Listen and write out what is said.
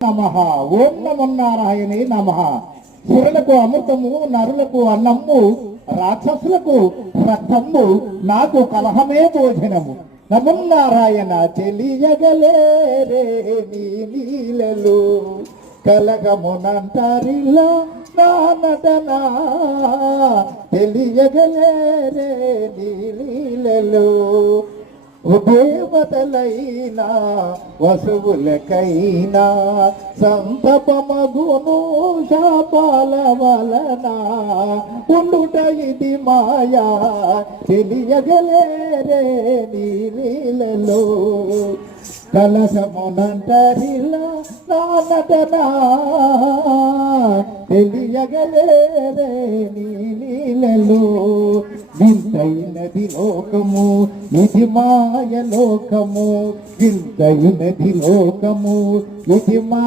నమః. ఓం నమో నారాయణే నమః. సురులకు అమృతము, నరులకు అన్నము, రాక్షసులకు రక్తము, నాకు కలహమే భోజనము. నమో నారాయణ. తెలియగలేరే నీ లీలలు, కలగమునంతరిలో నా నటన, తెలియగలేరే నీ లీలలు. దేవతలైనా వసువులకైనా సంతపమగును శాపాల వలన, ఉండుట ఇది మాయా తెలియగలేరే నీ లీలలో. కలసమునంతరిలో నా నటన, తెలియగలేరే నీ లీలలో. వింతైనది లోకము, ఇది మాయ లోకము, వింతైనది లోకము, ఇది మా